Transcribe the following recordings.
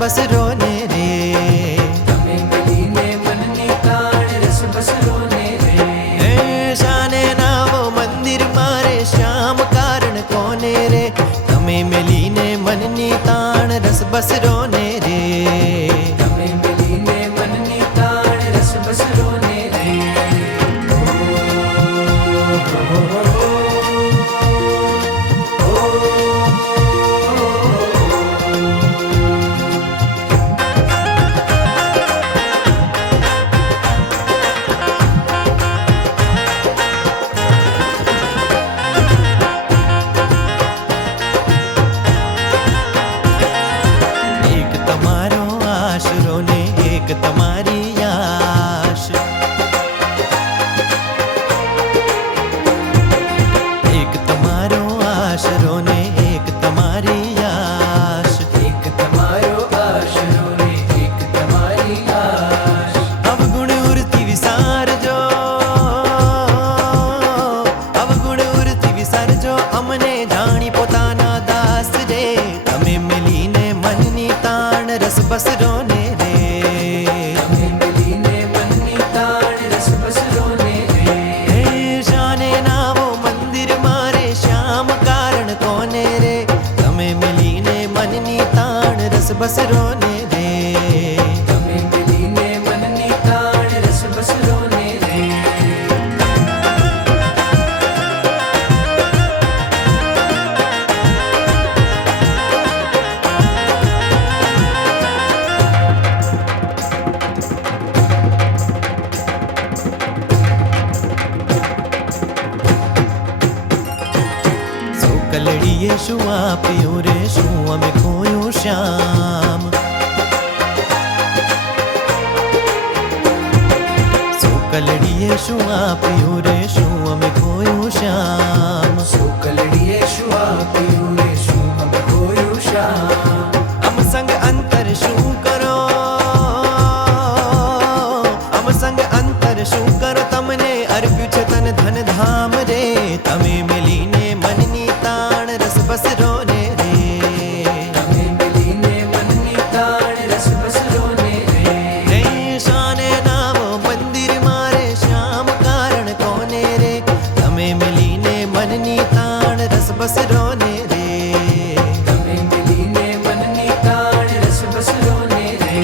बस रोने रे। तमे मिलीने मननी ताण रस बस रोने रे। शाने ना वो मंदिर मारे श्याम कारण कोने रे। तमे मिलीने मननी ताण रस बस रोने रे। तमे मिलीने मननी ताण रस बस रोने रे। एक तमारो आशरो ने एक तमारी आश। एक तमारो आशरो ने एक तमारी आश। एक तमारो आशरो ने एक तमारी आश। अवगुण उरती विसार जो, अवगुण उरती विसार जो अमने जानी पोताना दास रे। तमे मिलीने मननी ताण रस बस रोने रे। तमे मिलीने मननी ताण रस बस रोने रे। शाने ना वो मंदिर मारे श्याम कारण कोने रे। तमे मिलीने मननी ताण रस बस रोने रे। तमे मिलीने मननी ताण रस बस रोने रे। कलड़िए शुआ पियो रे शुआ में खोयो श्याम। सो कलड़िए शुआ पियो रे शुआ में खोयो श्याम। सो कलड़िए शुआ पियो रे शुआ में खोयो श्याम। अम संग अंतर शू करो, अम संग अंतर शू करो तमने अर्प्यु छे तन धन धाम रे। तमे मिलीने मननी ताण रस बस रोने रे। तमे मिलीने मननी ताण रस बस रोने रे। शाने ना वो मंदिर मारे श्याम कारण कोने रे। तमे मिलीने मननी ताण रस बस रोने रे। तमे मिलीने मननी ताण रस बस रोने रे।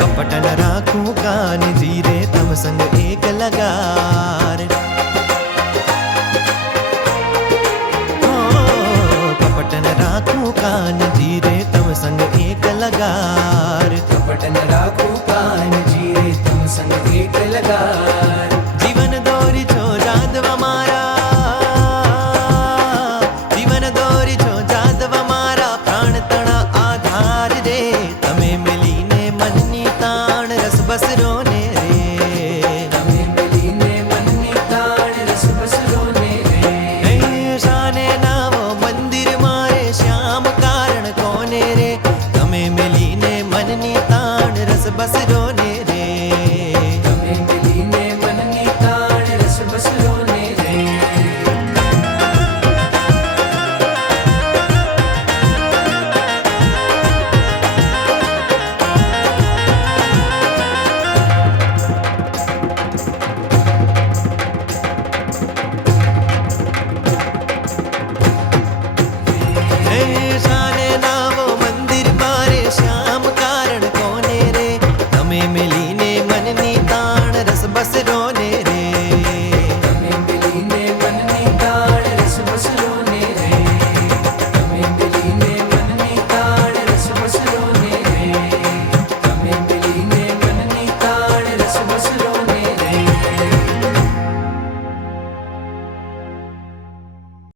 कपट न राखूं कान जीरे तम संग एक लगार। ओ, कपट न राखूं कान जीरे तम संग एक लगार। कपट न राखो कान जीरे तुम संग एक लगार। जीवन दौरी छो जादवा मारा, जीवन दौरी छो जादवा मारा प्राण तणा आधार रे। तमे मिलीने मननी ताण रस बस रोने रे। तमे मिलीने मननी ताण रस बस रोने रे। शाने ना वो मंदिर मारे श्याम कारण कोने रे। तमे मिलीने मननी ताण रस बस रोने रे। तमे मिलीने मननी ताण रस बस रोने रे। शाने ना वो मंदिर मारे श्याम कारण कोने रे। तमे मिली